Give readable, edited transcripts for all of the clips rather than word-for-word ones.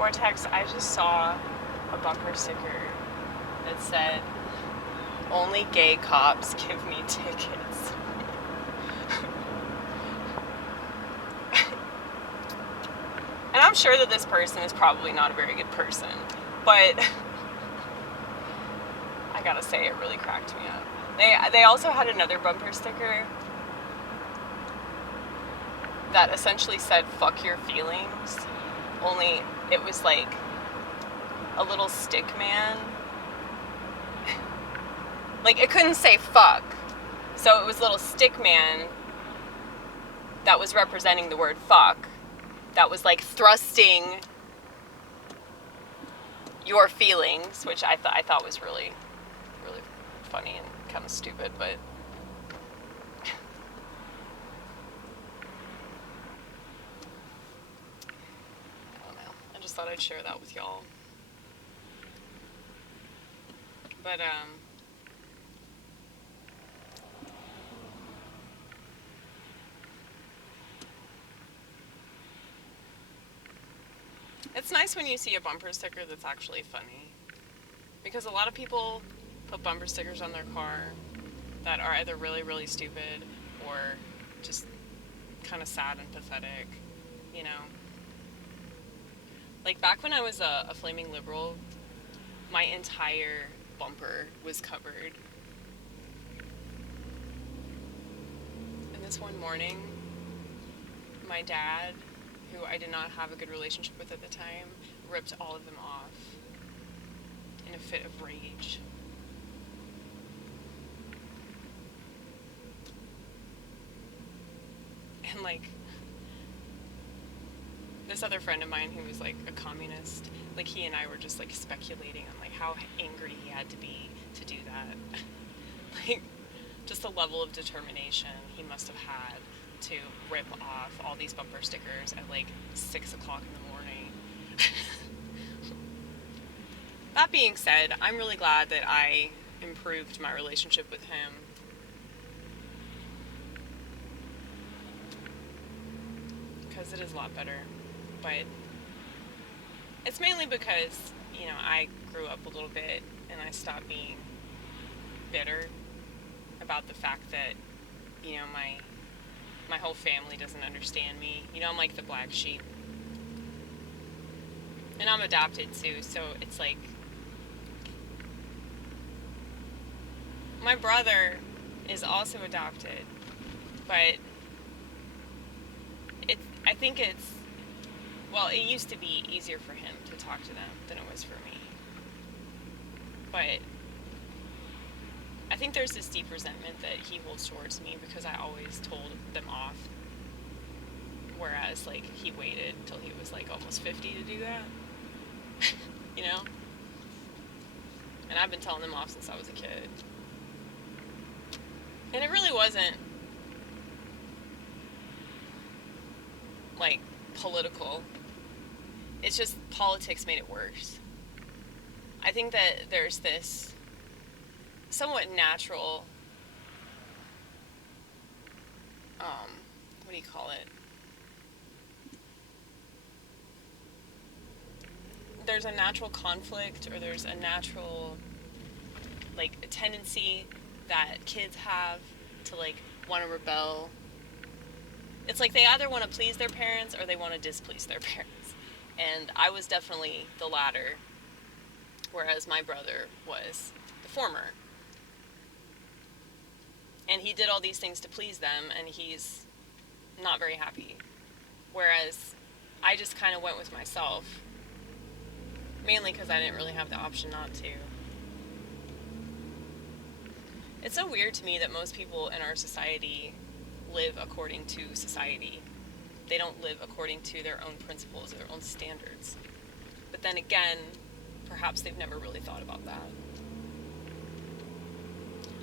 Vortex, I just saw a bumper sticker that said, "Only gay cops give me tickets." And I'm sure that this person is probably not a very good person, but I gotta say, it really cracked me up. They also had another bumper sticker that essentially said, "Fuck your feelings," only it was like a little stick man. Like, it couldn't say fuck, so it was a little stick man that was representing the word fuck, that was like thrusting your feelings, which I thought was really, really funny and kind of stupid, but I don't know. I just thought I'd share that with y'all. But it's nice when you see a bumper sticker that's actually funny, because a lot of people put bumper stickers on their car that are either really, really stupid or just kind of sad and pathetic, you know? Like, back when I was a flaming liberal, my entire bumper was covered. And this one morning, my dad, who I did not have a good relationship with at the time, ripped all of them off in a fit of rage. And like, this other friend of mine who was like a communist, like, he and I were just like speculating on like how angry he had to be to do that. Like, just the level of determination he must have had to rip off all these bumper stickers at like 6 o'clock in the morning. That being said, I'm really glad that I improved my relationship with him. Because it is a lot better. But it's mainly because, you know, I grew up a little bit and I stopped being bitter about the fact that, you know, my whole family doesn't understand me. You know, I'm like the black sheep. And I'm adopted too, so it's like, my brother is also adopted, but I think it's, well, it used to be easier for him to talk to them than it was for me. But I think there's this deep resentment that he holds towards me because I always told them off. Whereas, like, he waited till he was, like, almost 50 to do that. You know? And I've been telling them off since I was a kid. And it really wasn't, like, political. It's just politics made it worse. I think that there's this somewhat natural, what do you call it? There's a natural conflict, or there's a natural, like, a tendency that kids have to, like, want to rebel. It's like they either want to please their parents or they want to displease their parents. And I was definitely the latter, whereas my brother was the former. And he did all these things to please them, and he's not very happy. Whereas I just kind of went with myself, mainly because I didn't really have the option not to. It's so weird to me that most people in our society live according to society. They don't live according to their own principles, their own standards. But then again, perhaps they've never really thought about that.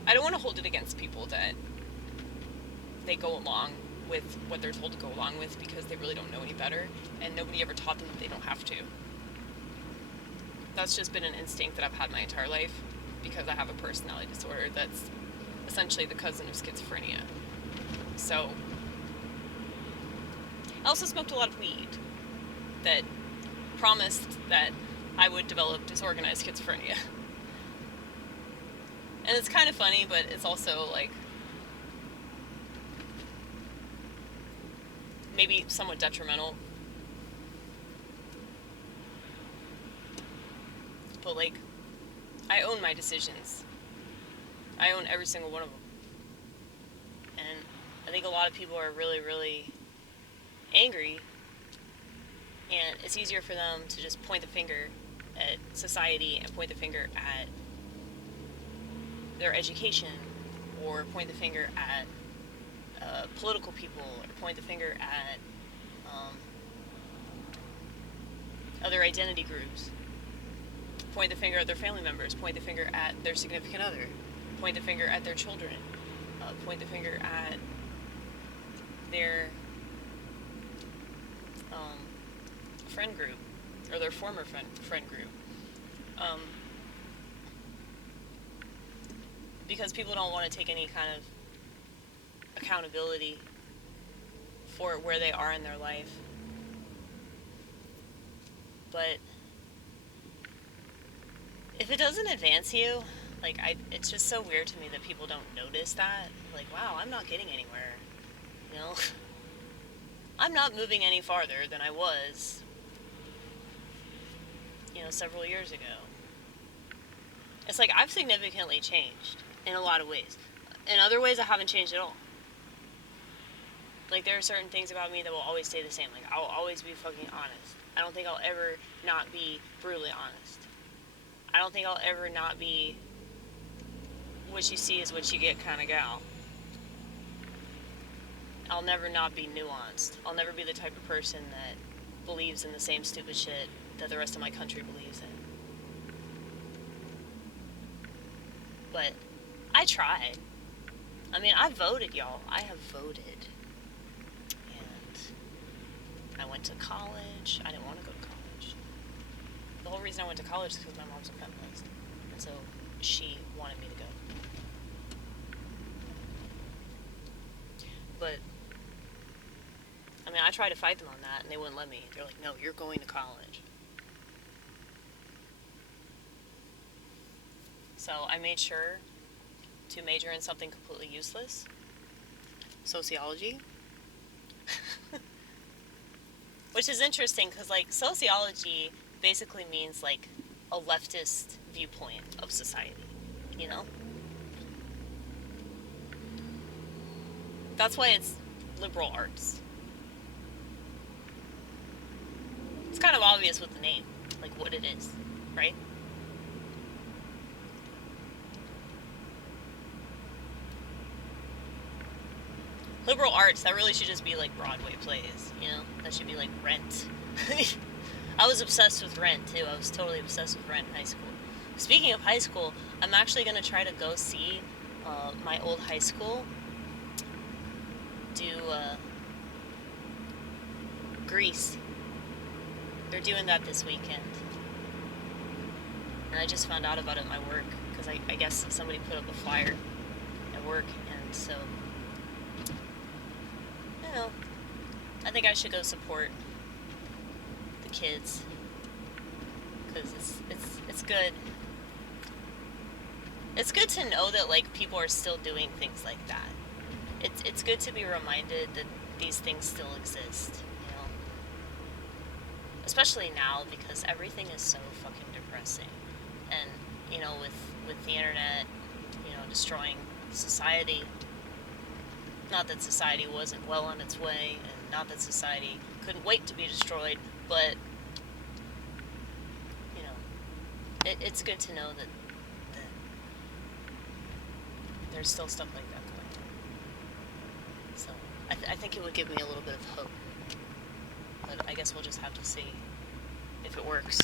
I don't want to hold it against people that they go along with what they're told to go along with because they really don't know any better, and nobody ever taught them that they don't have to. That's just been an instinct that I've had my entire life because I have a personality disorder that's essentially the cousin of schizophrenia. So, I also smoked a lot of weed that promised that I would develop disorganized schizophrenia. And it's kind of funny, but it's also like maybe somewhat detrimental. But like, I own my decisions. I own every single one of them. And I think a lot of people are really, really angry, and it's easier for them to just point the finger at society and point the finger at their education, or point the finger at political people, or point the finger at other identity groups, point the finger at their family members, point the finger at their significant other, point the finger at their children, point the finger at their friend group, or their former friend group. Because people don't want to take any kind of accountability for where they are in their life. But if it doesn't advance you, like, it's just so weird to me that people don't notice that. Like, wow, I'm not getting anywhere, you know? I'm not moving any farther than I was, several years ago. It's like I've significantly changed in a lot of ways. In other ways, I haven't changed at all. Like, there are certain things about me that will always stay the same. Like, I'll always be fucking honest. I don't think I'll ever not be brutally honest. I don't think I'll ever not be what you see is what you get kind of gal. I'll never not be nuanced. I'll never be the type of person that believes in the same stupid shit that the rest of my country believes in. But I tried. I mean, I voted, y'all. I have voted. And I went to college. I didn't want to go to college. The whole reason I went to college is because my mom's a feminist. And so she wanted me to go. But I mean, I tried to fight them on that, and they wouldn't let me. They're like, no, you're going to college. So I made sure to major in something completely useless. Sociology. Which is interesting, because, like, sociology basically means, like, a leftist viewpoint of society, you know? That's why it's liberal arts. It's kind of obvious with the name, like, what it is, right? Liberal arts, that really should just be like Broadway plays, you know? That should be like Rent. I was obsessed with Rent, too. I was totally obsessed with Rent in high school. Speaking of high school, I'm actually going to try to go see my old high school do Grease. They're doing that this weekend. And I just found out about it at my work, because I guess somebody put up a flyer at work, and so, you know, I think I should go support the kids, because it's good. It's good to know that, like, people are still doing things like that. It's good to be reminded that these things still exist, you know? Especially now, because everything is so fucking depressing. And, you know, with the internet, you know, destroying society. Not that society wasn't well on its way, and not that society couldn't wait to be destroyed, but, you know, it's good to know that there's still stuff like that going on. So, I think it would give me a little bit of hope. But I guess we'll just have to see if it works.